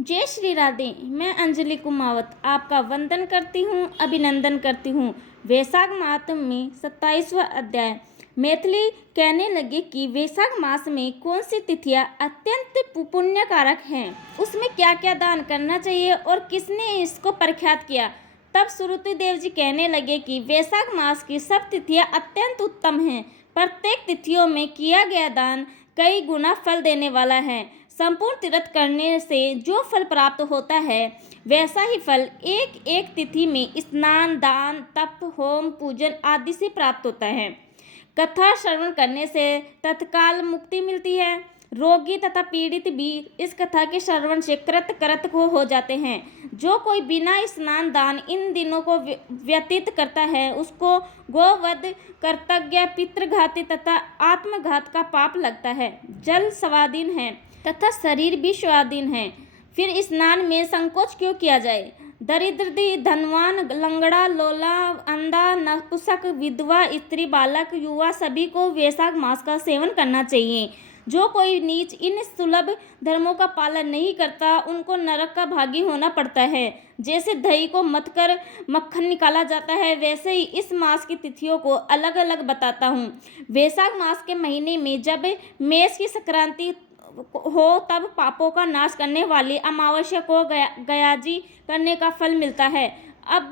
जय श्री राधे। मैं अंजलि कुमावत आपका वंदन करती हूँ, अभिनंदन करती हूँ। वैशाख माह में 27वां अध्याय। मैथिली कहने लगे कि वैशाख मास में कौन सी तिथियां अत्यंत पुण्यकारक हैं, उसमें क्या क्या दान करना चाहिए और किसने इसको प्रख्यात किया। तब सुरुति देव जी कहने लगे कि वैशाख मास की सब तिथियां अत्यंत उत्तम हैं। प्रत्येक तिथियों में किया गया दान कई गुना फल देने वाला है। संपूर्ण तीर्थ करने से जो फल प्राप्त होता है, वैसा ही फल एक एक तिथि में स्नान, दान, तप, होम, पूजन आदि से प्राप्त होता है। कथा श्रवण करने से तत्काल मुक्ति मिलती है। रोगी तथा पीड़ित भी इस कथा के श्रवण से कृत हो जाते हैं। जो कोई बिना स्नान दान इन दिनों को व्यतीत करता है, उसको गोवध, कर्तव्य, पितृघाती तथा आत्मघात का पाप लगता है। जल स्वाधीन है तथा शरीर भी स्वाधीन है, फिर स्नान में संकोच क्यों किया जाए। दरिद्र, धनवान, लंगड़ा, लोला, अंधा, नपुंसक, विधवा, स्त्री, बालक, युवा सभी को वैशाख मास का सेवन करना चाहिए। जो कोई नीच इन सुलभ धर्मों का पालन नहीं करता, उनको नरक का भागी होना पड़ता है। जैसे दही को मथ कर मक्खन निकाला जाता है, वैसे ही इस मास की तिथियों को अलग अलग बताता हूँ। वैशाख मास के महीने में जब मेष की संक्रांति हो, तब पापों का नाश करने वाली अमावस्या को गयाजी करने का फल मिलता है। अब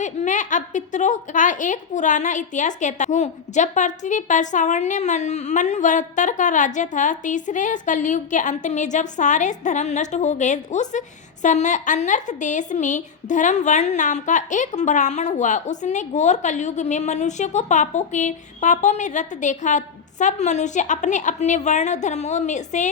पितरों का एक पुराना इतिहास कहता हूँ। जब पृथ्वी पर सामान्य मनवंतर का राज्य था, तीसरे कलयुग के अंत में जब सारे धर्म नष्ट हो गए, उस समय अनर्थ देश में धर्मवर्ण नाम का एक ब्राह्मण हुआ। उसने घोर कलयुग में मनुष्य को पापों में रत देखा। सब मनुष्य अपने अपने वर्ण धर्मों में से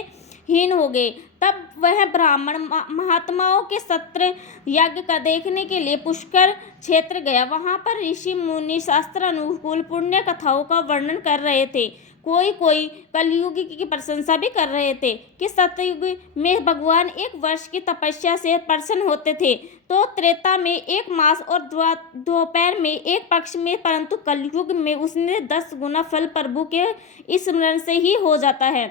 हीन हो गए। तब वह ब्राह्मण महात्माओं के सत्र यज्ञ का देखने के लिए पुष्कर क्षेत्र गया। वहां पर ऋषि मुनि शास्त्र अनुकूल पुण्य कथाओं का वर्णन कर रहे थे। कोई कलयुग की प्रशंसा भी कर रहे थे कि सतयुग में भगवान एक वर्ष की तपस्या से प्रसन्न होते थे, तो त्रेता में एक मास और दोपहर में एक पक्ष में, परंतु कलयुग में उसने 10 गुना फल प्रभु के स्मरण से ही हो जाता है।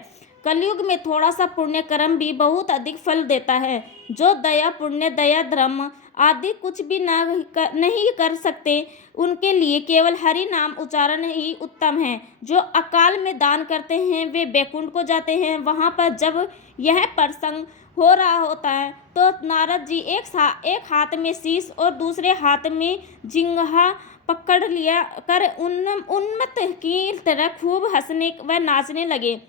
कलयुग में थोड़ा सा पुण्य कर्म भी बहुत अधिक फल देता है। जो दया, पुण्य, दया, धर्म आदि कुछ भी नहीं कर सकते, उनके लिए केवल हरि नाम उच्चारण ही उत्तम है। जो अकाल में दान करते हैं, वे बैकुंठ को जाते हैं। वहां पर जब यह प्रसंग हो रहा होता है, तो नारद जी एक हाथ में शीश और दूसरे हाथ में जिंघा पकड़ लिया कर उन्मत्त की तरह खूब हंसने व नाचने लगे।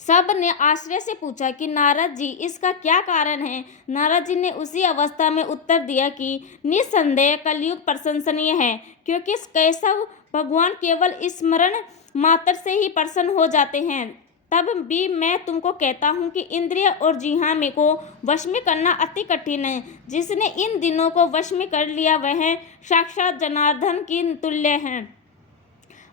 सब ने आश्चर्य से पूछा कि नारद जी, इसका क्या कारण है। नारद जी ने उसी अवस्था में उत्तर दिया कि निस्संदेह कलयुग प्रशंसनीय है, क्योंकि केशव भगवान केवल स्मरण मात्र से ही प्रसन्न हो जाते हैं। तब भी मैं तुमको कहता हूँ कि इंद्रिय और जिह्वा में को वश में करना अति कठिन है। जिसने इन दिनों को वश में कर लिया, वह साक्षात जनार्दन की तुल्य है।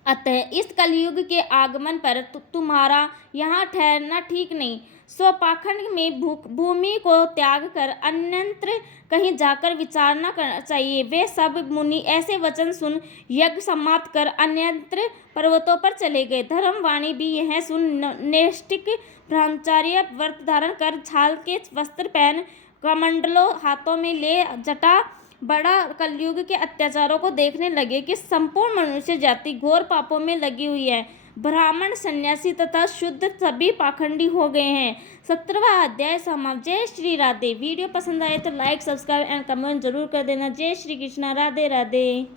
अतः इस कलयुग के आगमन पर तुम्हारा यहाँ ठहरना ठीक नहीं। स्वपाखंड में भूमि को त्याग कर अन्यत्र कहीं जाकर विचारना करना चाहिए। वे सब मुनि ऐसे वचन सुन यज्ञ समाप्त कर अन्यत्र पर्वतों पर चले गए। धर्मवाणी भी यह सुन नैष्ठिक ब्रह्मचार्य व्रत धारण कर, छाल के वस्त्र पहन, कमंडलों हाथों में ले जटा बड़ा कलयुग के अत्याचारों को देखने लगे कि संपूर्ण मनुष्य जाति घोर पापों में लगी हुई है। ब्राह्मण, सन्यासी तथा शुद्ध सभी पाखंडी हो गए हैं। 17वां अध्याय समाप्त। जय श्री राधे। वीडियो पसंद आए तो लाइक, सब्सक्राइब एंड कमेंट जरूर कर देना। जय श्री कृष्णा। राधे राधे।